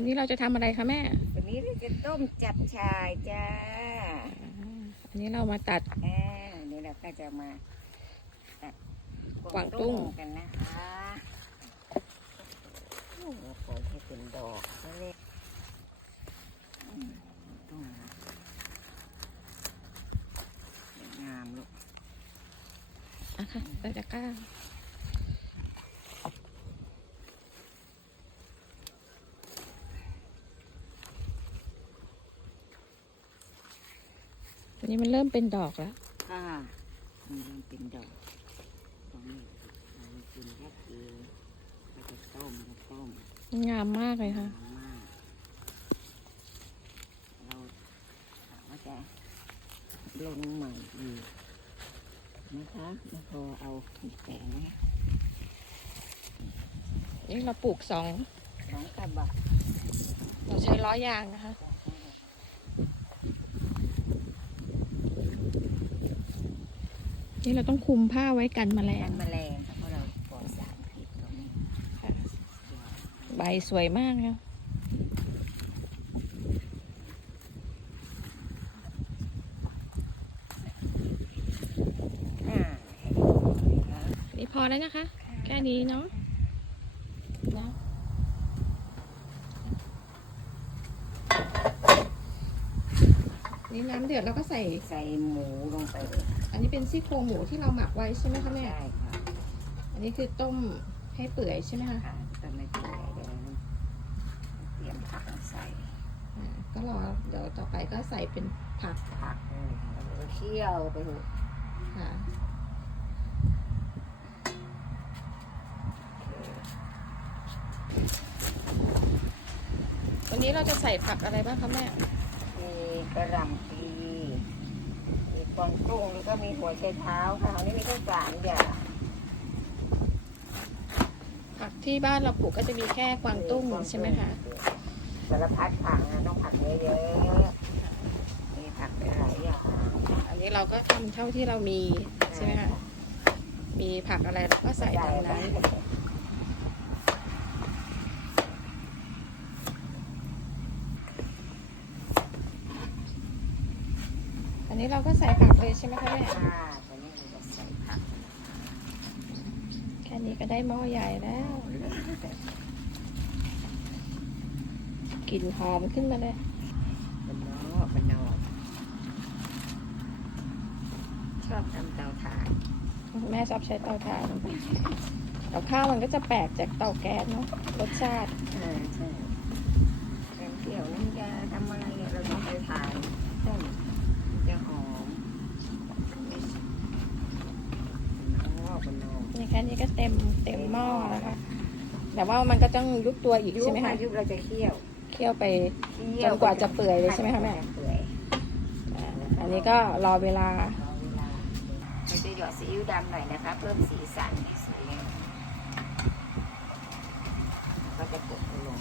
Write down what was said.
วันนี้เราจะทำอะไรคะแม่ วันนี้เราจะต้มจับชายจ้าอันนี้เรามาตัด อ่านี่เราก็จะมาตัดกวางตุ้ง กันนะคะโอ้โหปล่อยให้เป็นดอกเขาเรียกอืมตุ้งนะสวยงามลูกอะค่ะใส่ตะกร้า นนี้มันเริ่มเป็นดอกแล้วค่ะมันยังเป็นดอกตรงนี้เรากินแค่คือเราจะต้มเราต้มงามมากเลยค่ะงามมากเราถามว่าจะลงใหม่อีกนะคะแล้วพอเอาอีกแสงนะนี่เราปลูกสองสองกระบอกเราใช้ล้อยางนะคะ นี่เราต้องคลุมผ้าไว้กันแมลแรงงแมลงค่ะเพราะเราปลอดสารพิษตรงนี้ใบสวยมากค่ะอ่านี่พอแล้วนะคะ แค่นี้เนาะนะนี่น้ำเดือดเราก็ใส่ใส่หมูลงไปอั นนี้เป็นซี่โครงหมูที่เราหมักไว้ใช่ไหมคะแม่ ใช่ค่ะอันนี้คือต้มให้เปื่อยใช่ไหมคะค่ะแต่ไม่เป็นไรเดี๋ยวเตรียมผักมาใส่อ่าก็รอเดี๋ยวต่อไปก็ใส่เป็นผักผักเลยแล้วก็เคี่ยวไปเถอะค่ะ วันนี้เราจะใส่ผักอะไรบ้างคะแม่ มีกระหล่ำปีมี กวางตุ้งแล้วก็มีหัวไชเท้าค่ะอันนี้มีข้าวสารอย่างผักที่บ้านเราปลูกก็จะมีแค่กวางตุ้งใช่ไหมคะสารพัดผักนะต้องผักเยอะๆมีผักหลายอย่างอันนี้เราก็ทำเท่าที่เรามีใช่ไหมคะมีผักอะไรเราก็ใส่ตามนั้น อันนี้เราก็ใส่ผักเลยใช่ไหมคะแม่ค่ะตอนนี้เราจะใส่ผักแค่นี้ก็ได้หม้อใหญ่แล้ว กลิ่นหอมขึ้นมาเลยเป็นนอกเป็นนอกชอบทำเตาถ่าน แม่ชอบใช้เตาถ่านกับข้าวมันก็จะแปลกจากเตาแก๊สเนาะรสชาติใช่ใช่แกงเขียวน้ำยาทำอะไรเนี่ยเราต้องไปถ่านต้มมันจะหอมเป็นนอกเป็นนอก นี่ แค่นี้ก็เต็มเต็มหม้อแล้วค่ะแต่ว่ามันก็ต้องยุบตัวอีกยุบใช่ไหมค่ะคะยุบเราจะเคี่ยวเคี่ยวไปเคี่ยวจนกว่าจะเปื่อยเลยใช่ไหมคะแม่เปื่อยอ่าอันนี้ก็รอเวลารอเวลาเราจะหยอดซีอิ๊วดำหน่อยนะคะ เพิ่มสีสันให้สวยงามก็จะกดลง